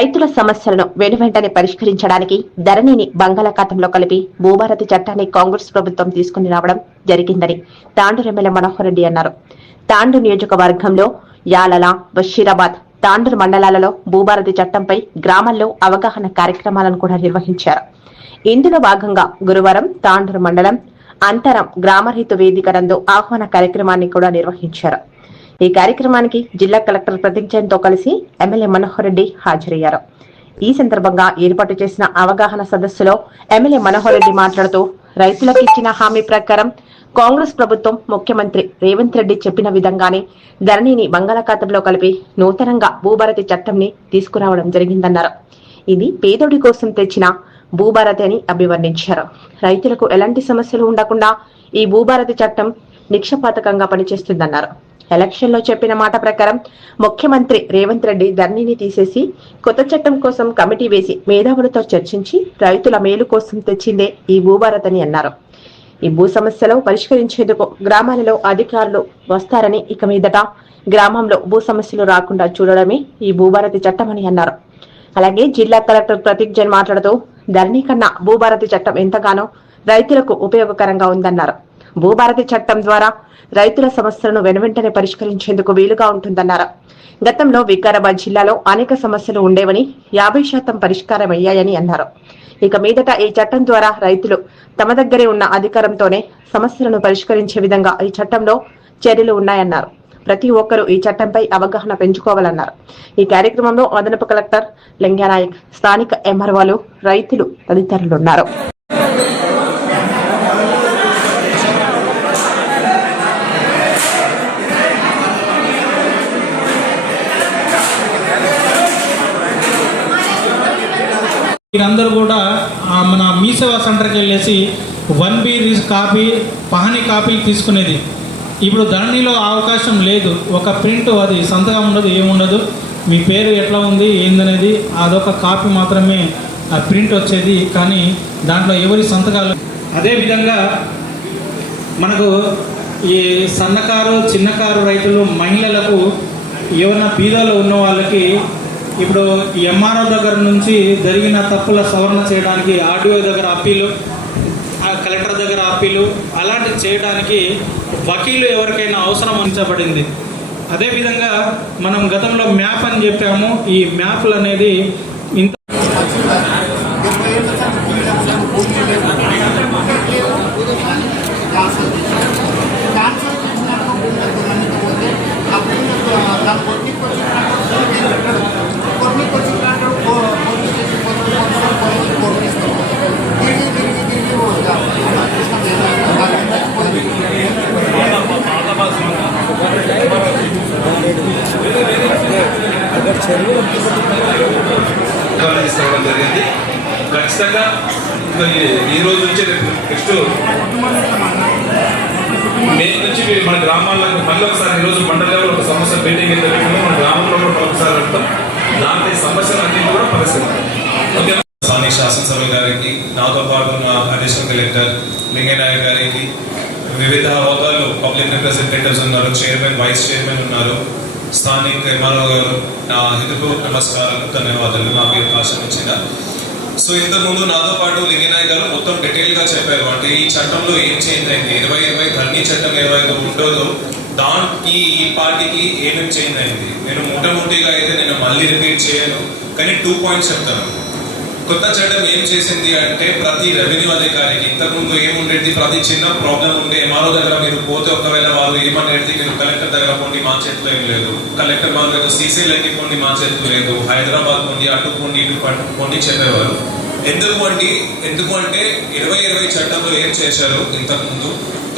రైతుల సమస్యలను వెనువెంటనే పరిష్కరించడానికి ధరణిని బంగాళాఖాతంలో కలిపి భూభారతి చట్టాన్ని కాంగ్రెస్ ప్రభుత్వం తీసుకుని రావడం జరిగిందని తాండూరు ఎమ్మెల్యే మనోహర్ రెడ్డి అన్నారు. తాండూరు నియోజకవర్గంలో యాలల, బషీరాబాద్, తాండూరు మండలాలలో భూభారతి చట్టంపై గ్రామాల్లో అవగాహన కార్యక్రమాలను కూడా నిర్వహించారు. ఇందులో భాగంగా గురువారం తాండూరు మండలం అంతరం గ్రామ రైతు వేదిక నందు ఆహ్వాన కార్యక్రమాన్ని కూడా నిర్వహించారు. ఈ కార్యక్రమానికి జిల్లా కలెక్టర్ ప్రతీక్ జైన్ తో కలిసి ఎమ్మెల్యే మనోహర్ రెడ్డి హాజరయ్యారు. ఈ సందర్భంగా ఏర్పాటు చేసిన అవగాహన సదస్సులో ఎమ్మెల్యే మనోహర్ రెడ్డి మాట్లాడుతూ రైతులకు ఇచ్చిన హామీ ప్రకారం కాంగ్రెస్ ప్రభుత్వం ముఖ్యమంత్రి రేవంత్ రెడ్డి చెప్పిన విధంగానే ధరణిని బంగాళాఖాతంలో కలిపి నూతనంగా భూభారతి చట్టంని తీసుకురావడం జరిగిందన్నారు. ఇది పేదోడి కోసం తెచ్చిన భూభారతి అని అభివర్ణించారు. రైతులకు ఎలాంటి సమస్యలు ఉండకుండా ఈ భూభారతి చట్టం నిక్షపాతకంగా పనిచేస్తుందన్నారు. ఎలక్షన్ లో చెప్పిన మాట ప్రకారం ముఖ్యమంత్రి రేవంత్ రెడ్డి ధరణిని తీసేసి కొత్త చట్టం కోసం కమిటీ వేసి మేధావులతో చర్చించి రైతుల మేలు కోసం తెచ్చిందే ఈ భూభారత్ అని అన్నారు. ఈ భూ సమస్యలు పరిష్కరించేందుకు గ్రామాలలో అధికారులు వస్తారని, ఇక మీదట గ్రామంలో భూ సమస్యలు రాకుండా చూడడమే ఈ భూభారతి చట్టం అని అన్నారు. అలాగే జిల్లా కలెక్టర్ ప్రతీక్ జైన్ మాట్లాడుతూ ధరణి కన్నా భూభారతి చట్టం ఎంతగానో రైతులకు ఉపయోగకరంగా ఉందన్నారు. భూభారతి చట్టం ద్వారా రైతుల సమస్యలను వెనువెంటనే పరిష్కరించేందుకు వీలుగా ఉంటుందన్నారు. గతంలో వికారాబాద్ జిల్లాలో అనేక సమస్యలు ఉండేవని 50% పరిష్కారం అయ్యాయని అన్నారు. ఇక మీదట ఈ చట్టం ద్వారా రైతులు తమ దగ్గరే ఉన్న అధికారంతోనే సమస్యలను పరిష్కరించే విధంగా ఈ చట్టంలో చర్యలు ఉన్నాయన్నారు. ప్రతి ఒక్కరూ ఈ చట్టంపై అవగాహన పెంచుకోవాలన్నారు. ఈ కార్యక్రమంలో అదనపు కలెక్టర్ లింగానాయక్, స్థానిక ఎంఆర్ఓలు, రైతులు తదితరులున్నారు. మీరందరూ కూడా మన మీ సేవా సెంటర్కి వెళ్ళేసి 1B కాపీ, పహని కాపీలు తీసుకునేది. ఇప్పుడు ధరణిలో అవకాశం లేదు. ఒక ప్రింట్, అది సంతకం ఉండదు, ఏముండదు, మీ పేరు ఎట్లా ఉంది ఏందనేది అదొక కాపీ మాత్రమే ఆ ప్రింట్ వచ్చేది. కానీ దాంట్లో ఎవరి సంతకాలు. అదేవిధంగా మనకు ఈ సన్నకారు, చిన్నకారు రైతులు, మహిళలకు, ఏమైనా బీదాలో ఉన్న వాళ్ళకి ఇప్పుడు ఎంఆర్ఓ దగ్గర నుంచి జరిగిన తప్పుల సవరణ చేయడానికి ఆర్డీఓ దగ్గర అప్పీలు, కలెక్టర్ దగ్గర అప్పీలు, అలాంటివి చేయడానికి వకీలు ఎవరికైనా అవసరం ఉంచబడింది. అదేవిధంగా మనం గతంలో మ్యాప్ అని చెప్పాము. ఈ మ్యాప్లు అనేది ఇంత జరిగింది. ఖచ్చితంగా ఈ రోజు నుంచి నెక్స్ట్ మే నుంచి మన గ్రామాలకు మళ్ళీ ఒకసారి ఈరోజు మండలంలో ఒక సమస్య మీటింగ్ జరుగుతుంది. మన గ్రామంలో కూడా ఒకసారి వెళ్తాం. దాంట్లో సమస్యలు అన్ని కూడా పరిస్థితి. స్థానిక శాసనసభ గారికి, నాతో పాటు నా అడిషనల్ కలెక్టర్ లింగనాయక్ గారికి, వివిధ హోదాలు పబ్లిక్ రిప్రజెంటేటివ్స్ ఉన్నారు, చైర్మన్, వైస్ చైర్మన్ ఉన్నారు, స్థానిక ఎంఆర్ఓ గారు, నా హితకు నమస్కారాలు, ధన్యవాదాలు నాకు అవకాశం ఇచ్చిన. సో ఇంతకుముందు నాతో పాటు లింగనాయక్ గారు మొత్తం డీటెయిల్గా చెప్పారు. అంటే ఈ చట్టంలో ఏం చేంజ్ అయింది, 2020 ధరణి చట్టం ఏవైతే ఉంటుందో దానికి ఈ పార్టీకి ఏమేమి చేంజ్ అయింది. నేను మొట్టమొదటిగా అయితే నేను మళ్ళీ రిపీట్ చేయను, కానీ 2 పాయింట్స్ చెప్తాను. కొత్త చట్టం ఏం చేసింది అంటే ప్రతి రెవెన్యూ అధికారికి ఇంతకుముందు ఏముండేది, ప్రతి చిన్న ప్రాబ్లం ఉంటే ఎంఆర్ఓ దగ్గర మీరు పోతే ఒకవేళ వాళ్ళు ఏమనేది, మీరు కలెక్టర్ దగ్గర పోండి, మా చేతిలో ఏం లేదు, కలెక్టర్ వాళ్ళ దగ్గర సీసీలకి పోండి, మా చేతిలో లేదు, హైదరాబాద్ పోండి, అటు పోండి, ఇటు పోండి చెప్పేవారు. ఎందుకు అంటే 2020 చట్టంలో ఏం చేశారు, ఇంతకుముందు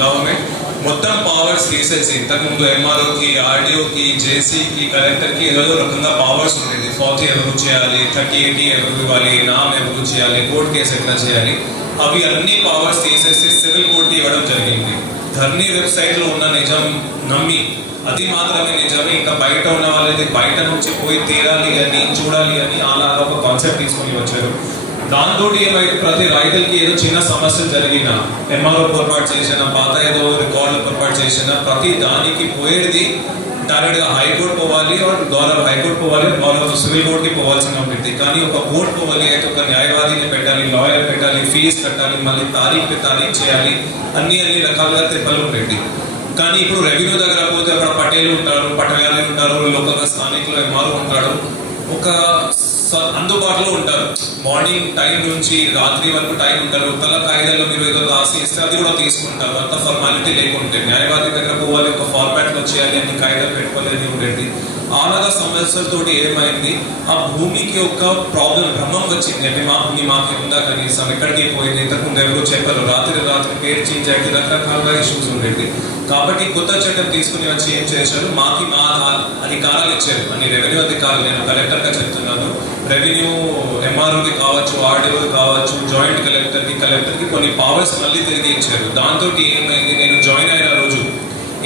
గవర్నమెంట్ మొత్తం పవర్స్ తీసేసి, ఇంతకుముందు ఎంఆర్ఓకి, ఆర్డీఓకి, జేసీకి, కలెక్టర్కి ఏదో రకంగా పవర్స్ ఉండేది. 40 ఎవరు చేయాలి, 3080 ఎవరు ఇవ్వాలి, నామ్ ఎవరు చేయాలి, కోర్టు కేసు ఎట్లా చేయాలి, అవి అన్ని పవర్స్ తీసేసి సివిల్ కోర్టు ఇవ్వడం జరిగింది. ధరణి వెబ్సైట్లో ఉన్న నిజం నమ్మి అది మాత్రమే నిజమే, ఇంకా బయట ఉన్న వాళ్ళది బయట నుంచి పోయి తీరాలి అని, చూడాలి అని అలా ఒక కాన్సెప్ట్ తీసుకొని వచ్చారు. దాంతో ఏమైతే ప్రతి రైతులకి ఏదో చిన్న సమస్య జరిగినా, ఎంఆర్ఓ పొరపాటు చేసిన, పాత ఏదో రికార్డులు పొరపాటు చేసిన, ప్రతి దానికి పోయేది డైరెక్ట్ గా హైకోర్టు పోవాలి గౌరవ హైకోర్టు పోవాలి గౌరవ సివిల్ కోర్టుకి పోవాల్సిన ఉంటుంది. కానీ ఒక కోర్టు పోవాలి అయితే ఒక న్యాయవాదిని పెట్టాలి, లాయర్ పెట్టాలి, ఫీజు కట్టాలి, మళ్ళీ తారీఖు చేయాలి, అన్ని రకాలుగా తిప్పలు ఉండేది. కానీ ఇప్పుడు రెవెన్యూ దగ్గర పోతే అక్కడ పటేలు ఉంటారు, పటయాలు ఉంటారు, లోకల్గా స్థానికులు ఎంఆర్ఓ ఉంటాడు, ఒక అందుబాటులో ఉంటారు. మార్నింగ్ టైం నుంచి రాత్రి వరకు టైం ఉంటారు. తల కాయిదాలో మీరు ఏదో రాసి ఇస్తే అది కూడా తీసుకుంటారు. అంత ఫార్మాలిటీ లేకుంటే న్యాయవాది దగ్గర పోవాలి, ఒక ఫార్మాట్ లో చేయాలి, అన్ని కాయిదాలు పెట్టుకోవాలి ఉండేది. అలాగా సమస్యలతోటి ఏమైంది, ఆ భూమికి ఒక ప్రాబ్లం భ్రమం వచ్చింది. అంటే మా భూమి మాకే ఉందా, కనీసం ఎక్కడికి పోయింది, ఇంతకుముందు ఎవరు చెప్పారు, రాత్రి పేరు చేంజ్ అయితే రకరకాలుగా ఇష్యూస్ ఉండేది. కాబట్టి కొత్త చట్టం తీసుకుని వచ్చి ఏం చేశారు, మా అధికారాలు ఇచ్చారు, అన్ని రెవెన్యూ అధికారులు. నేను కలెక్టర్ గా చెప్తున్నాను, రెవెన్యూ ఎంఆర్ఓకి కావచ్చు, ఆర్డీఓకి కావచ్చు, జాయింట్ కలెక్టర్కి కొన్ని పవర్స్ మళ్ళీ తిరిగి ఇచ్చారు. దాంతో ఏమైంది, నేను జాయిన్ అయిన రోజు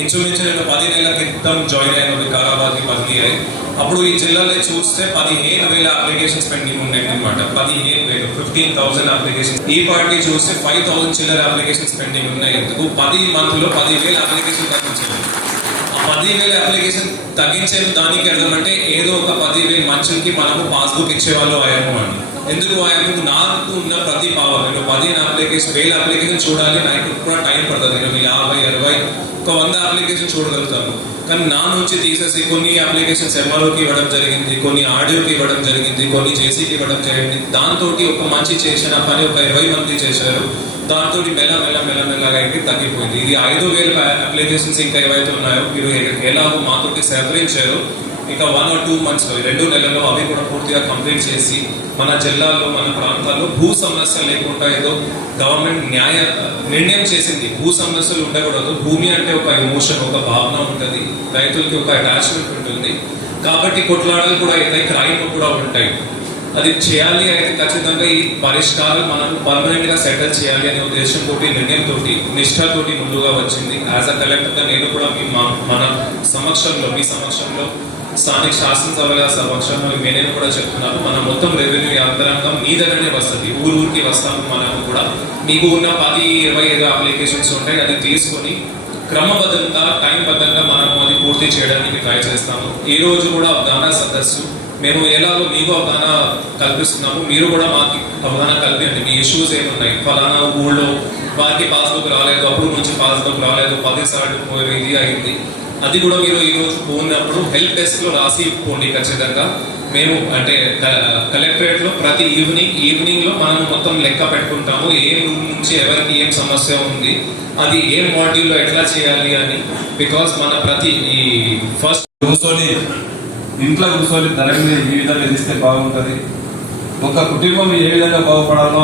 ఇంచుమించు నేను 10 నెలల క్రితం జాయిన్ అయిన వికారాబాద్కి బదిలీ అయ్యి, అప్పుడు ఈ జిల్లాలో చూస్తే 15,000 అప్లికేషన్స్ పెండింగ్ ఉండేది అనమాట. 15,000, 15,000 అప్లికేషన్. ఈ పార్టీ చూస్తే 5,000 చిల్లర అప్లికేషన్స్ పెండింగ్ ఉన్నాయి. ఎందుకు 10 మంత్లో 10,000 అప్లికేషన్ తగ్గించారు. ఆ 10,000 అప్లికేషన్ తగ్గించేది దానికి అర్థమంటే ఏదో ఒక 10,000 మనుషులకి మనము పాస్బుక్ ఇచ్చేవాళ్ళు అయ్యాము అని. ఎందుకు అయ్యాము, నాకు ఉన్న ప్రతి పవర్ నేను 10,000 అప్లికేషన్ చూడాలి, నాకు కూడా టైం పడుతుంది. నేను 50, 60, 100 అప్లికేషన్ చూడగలుగుతాను. కానీ నా నుంచి తీసేసి కొన్ని అప్లికేషన్స్ ఎంఆర్ఓకి ఇవ్వడం జరిగింది, కొన్ని ఆడియోకి ఇవ్వడం జరిగింది, కొన్ని జేసీకి ఇవ్వడం జరిగింది. దాంతో ఒక మంచి చేసిన పని ఒక 20 మంది చేశారు. దాంతో మెల్లగా అయితే తగ్గిపోయింది. ఇది 5,000 అప్లికేషన్స్ ఇంకా ఏవైతే ఉన్నాయో మీరు ఎలాగో మాతోటి సేకరించారు, ఇంకా 1 or 2 months 2 నెలల్లో అవి కూడా పూర్తిగా కంప్లీట్ చేసి మన జిల్లాల్లో, మన ప్రాంతాల్లో భూ సమస్య లేకుండా ఏదో గవర్నమెంట్ నిర్ణయం చేసింది. భూ సమస్యలు ఉండకూడదు. భూమి అంటే ఒక ఎమోషన్, ఒక భావన ఉంటుంది, రైతులకి ఒక అటాచ్మెంట్ ఉంటుంది. కాబట్టి కొట్లాటలు కూడా అవుతాయి, క్రైమ్ కూడా ఉంటాయి. అది చేయాలి అయితే ఖచ్చితంగా ఈ పరిష్కారం మనం పర్మనెంట్ గా సెటిల్ చేయాలి అనే ఉద్దేశంతో, నిర్ణయంతో, నిష్ఠతోటి ముందుగా వచ్చింది. యాజ్ అ కలెక్టర్ గా నేను కూడా మన సమక్షంలో, మీ సమక్షంలో, స్థానిక శాసనసభల సమక్షంలో నేను కూడా చెప్తున్నాను, మన మొత్తం రెవెన్యూ యంత్రాంగం మీ దగ్గరనే వస్తుంది. ఊరికి వస్తాము. మనము కూడా మీకు ఉన్న 10-25 అప్లికేషన్స్ ఉంటాయి, అది తీసుకొని క్రమబద్ధంగా, టైంబద్ధంగా మనము అది పూర్తి చేయడానికి ట్రై చేస్తాము. ఈ రోజు కూడా అవగాహన సదస్సు మేము ఎలాగో మీకు అవగాహన కల్పిస్తున్నాము, మీరు కూడా మాకు అవగాహన కల్పించండి. మీ ఇష్యూస్ ఏమున్నాయి, ఫలానా ఊళ్ళో వారికి పాస్బుక్ రాలేదు, అప్పుడు నుంచి పాస్బుక్ రాలేదు, 10 సార్లు ఇది అయింది, అది కూడా మీరు ఈ రోజు పోయినప్పుడు హెల్ప్ డెస్క్ లో రాసి పోండి. ఖచ్చితంగా మేము అంటే కలెక్టరేట్ లో ప్రతి ఈవినింగ్ లో మనం మొత్తం లెక్క పెట్టుకుంటాము, ఏ రూమ్ నుంచి ఎవరికి ఏం సమస్య ఉంది, అది ఏ మాడ్యూల్ లో ఎట్లా చేయాలి అని. బికాస్ మన ప్రతి ఈ ఫస్ట్ ఇంట్లో కూర్చొని ధరని ఏ విధంగా చేస్తే బాగుంటుంది, ఒక కుటుంబం ఏ విధంగా బాగుపడాలో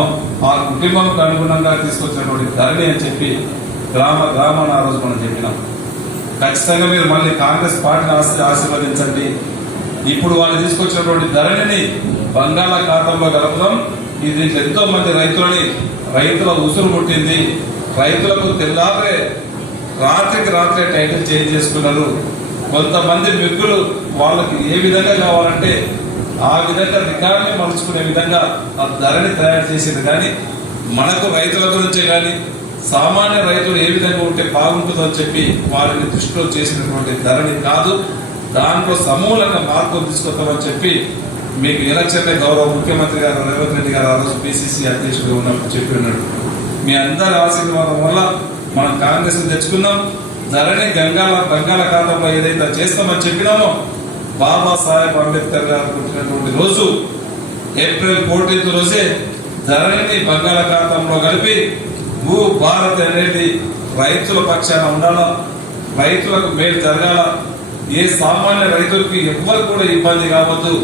ఆ కుటుంబంకి అనుగుణంగా తీసుకొచ్చినటువంటి ధరని అని చెప్పి గ్రామాన ఆ రోజు మనం చెప్పినాం. ఖచ్చితంగా మీరు మళ్ళీ కాంగ్రెస్ పార్టీని ఆశీర్వదించండి. ఇప్పుడు వాళ్ళు తీసుకొచ్చినటువంటి ధరణిని బంగాళాఖాతంలో కలుపుదాం. ఇది ఎంతో మంది రైతుల ఉసురు పుట్టింది. రైతులకు తెల్లారే రాత్రికి రాత్రే టైటిల్ చేంజ్ చేసుకున్నారు. కొంతమంది మిగులు వాళ్ళకి ఏ విధంగా కావాలంటే ఆ విధంగా రికార్డుని మలుచుకునే విధంగా ఆ ధరని తయారు చేసింది. కానీ మనకు రైతుల గురించే కానీ సామాన్య రైతులు ఏ విధంగా ఉంటే బాగుంటుందో అని చెప్పి వారిని దృష్టిలో చేసినటువంటి ధరని కాదు, దాంట్లో సమూలంగా మార్పులు తీసుకొస్తామని చెప్పి మీకు ఎలక్షన్ గౌరవ ముఖ్యమంత్రి గారు రేవంత్ రెడ్డి గారు ఆ రోజు పిసిసి అధ్యక్షుడు ఉన్నప్పుడు చెప్పి ఉన్నాడు. మీ అందరి ఆశీర్వాదం వల్ల మనం కాంగ్రెస్ తెచ్చుకున్నాం. ధరని బంగాళాఖాతంలో ఏదైతే చేస్తామని చెప్పినామో, బాబాసాహెబ్ అంబేద్కర్ గారు పుట్టినటువంటి రోజు ఏప్రిల్ 14 రోజే ధరణిని బంగాళాఖాతంలో కలిపి భూ భారత్ అనేది రైతుల పక్షాన ఉండాలా, రైతులకు మేలు జరగాల, ఏ సామాన్య రైతులకి ఎవ్వరు కూడా ఇబ్బంది కావద్దు,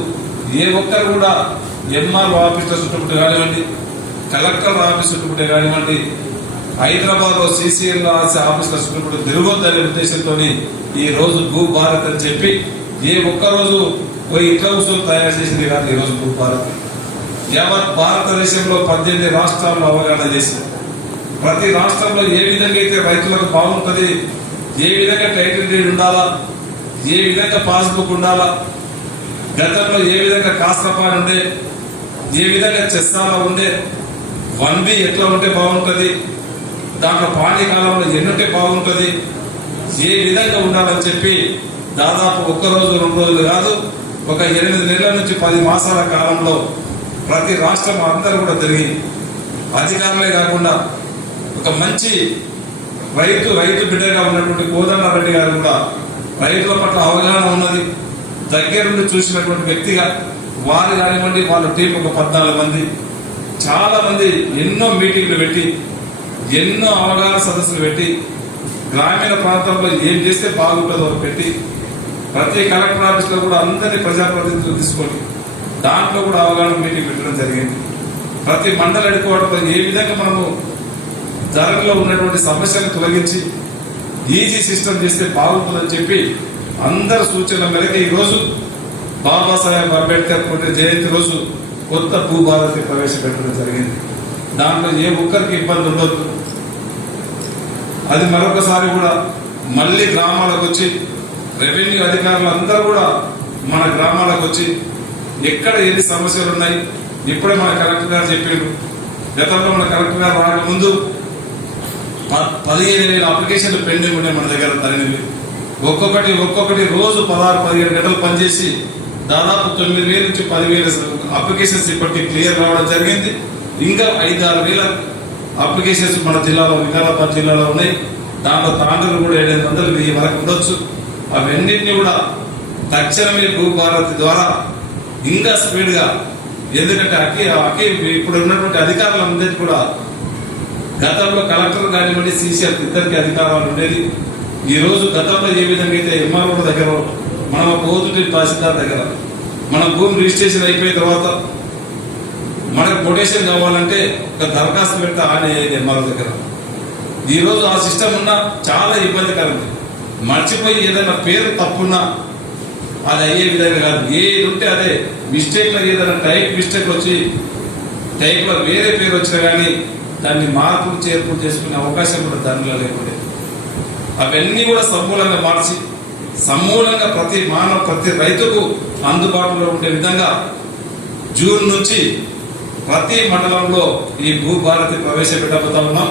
ఏ ఒక్కరు కూడా ఎంఆర్ఓ ఆఫీస్ చుట్టుముట్టు కానివ్వండి, కలెక్టర్ ఆఫీస్ చుట్టుముట్టే కానివ్వండి, హైదరాబాద్ లో సిసిఎల్ ఆఫీస్ చుట్టుముట్టు తిరగొద్దనే ఉద్దేశంతో ఈ రోజు భూ భారత్ అని చెప్పి ఏ ఒక్కరోజు ఇంట్లో కూర్చొని తయారు చేసింది కాదు. ఈ రోజు భూ భారత్ యావత్ భారతదేశంలో 18 రాష్ట్రాల్లో అవగాహన చేసింది. ప్రతి రాష్ట్రంలో ఏ విధంగా అయితే రైతులకు బాగుంటుంది, ఏ విధంగా టైటిల్ డీడ్ ఉండాలా, ఏ విధంగా పాస్బుక్ ఉండాలా, గతంలో ఏ విధంగా కాస్కపాన్ ఉండే, ఏ విధంగా చెస్సాలా ఉండే, 1B ఎట్లా ఉంటే బాగుంటుంది, దాంట్లో పాణి కాలంలో ఎన్నుంటే బాగుంటుంది, ఏ విధంగా ఉండాలని చెప్పి దాదాపు 1 రోజు 2 రోజులు కాదు, ఒక 8 నెలల నుంచి 10 మాసాల కాలంలో ప్రతి రాష్ట్రం అందరూ కూడా తిరిగి, అధికారులే కాకుండా ఒక మంచి రైతు బిడ్డగా ఉన్నటువంటి కోదండరెడ్డి గారు కూడా రైతుల పట్ల అవగాహన ఉన్నది, దగ్గరుండి చూసినటువంటి వ్యక్తిగా వారు కానివ్వండి, వాళ్ళ టీం ఒక 14 మంది, చాలా మంది ఎన్నో మీటింగ్లు పెట్టి, ఎన్నో అవగాహన సదస్సులు పెట్టి, గ్రామీణ ప్రాంతంలో ఏం చేస్తే బాగుంటుందో పెట్టి, ప్రతి కలెక్టర్ ఆఫీస్ లో కూడా అందరినీ ప్రజాప్రతినిధులు తీసుకొని దాంట్లో కూడా అవగాహన మీటింగ్ పెట్టడం జరిగింది. ప్రతి మండల ఎడుకోవడంలో ఏ విధంగా మనము ధరలో ఉన్నటువంటి సమస్యలను తొలగించి ఈజీ సిస్టమ్ చేస్తే బాగుంటుందని చెప్పి అందరి సూచనల మేరకు ఈరోజు బాబాసాహెబ్ అంబేద్కర్ పుట్టిన జయంతి రోజు కొత్త భూభారతి ప్రవేశపెట్టడం జరిగింది. దాంట్లో ఏ ఒక్కరికి ఇబ్బంది ఉండొద్దు. అది మరొకసారి కూడా మళ్ళీ గ్రామాలకు వచ్చి రెవెన్యూ అధికారులు అందరూ కూడా మన గ్రామాలకు వచ్చి ఎక్కడ ఎన్ని సమస్యలు ఉన్నాయి, ఇప్పుడే మన కలెక్టర్ గారు చెప్పారు. గతంలో మన కలెక్టర్ గారు రాకముందు 15,000 అప్లికేషన్లు పెండింగ్ ఉన్నాయి మన దగ్గర. తరిగినవి ఒక్కొక్కటి రోజు 16-17 గంటలు పనిచేసి దాదాపు 9,000 నుంచి 10,000 అప్లికేషన్స్ ఇప్పటికీ క్లియర్ రావడం జరిగింది. ఇంకా 5-6,000 అప్లికేషన్స్ మన జిల్లాలో, వికారాబాద్ జిల్లాలో ఉన్నాయి. దాంట్లో తాండూరు కూడా 700-1000 వరకు ఉండొచ్చు. అవన్నింటినీ కూడా తక్షణమే భూభారతి ద్వారా ఇంకా స్పీడ్ గా, ఎందుకంటే ఇప్పుడు ఉన్నటువంటి అధికారులందరికీ కూడా గతంలో కలెక్టర్ కానివ్వండి, సీసీఎఫ్ ఇద్దరికి అధికారాలు ఉండేది. ఈ రోజు గతంలో ఏ విధంగా అయితే ఎంఆర్ఓ దగ్గర, మనం పోతుంటే తహసీల్దార్ దగ్గర మనం భూమి రిజిస్ట్రేషన్ అయిపోయిన తర్వాత మనకు కొటేషన్ కావాలంటే ఒక దరఖాస్తు పెడితే ఆనే ఎంఆర్ఓ దగ్గర. ఈ రోజు ఆ సిస్టమ్ ఉన్నా చాలా ఇబ్బందికరం. మర్చిపోయి ఏదైనా పేరు తప్పున్నా అది అయ్యే విధంగా కాదు. ఏది ఉంటే అదే మిస్టేక్ లో ఏదైనా టైప్ మిస్టేక్ వచ్చి టైప్ లో వేరే పేరు వచ్చినా కానీ దాన్ని మార్పులు చేర్పులు చేసుకునే అవకాశం కూడా దానిలో లేకుండా అవన్నీ కూడా సమూలంగా మార్చి సమూలంగా ప్రతి రైతుకు అందుబాటులో ఉండే విధంగా జూన్ నుంచి ప్రతి మండలంలో ఈ భూభారతి ప్రవేశపెట్టబోతా ఉన్నాం.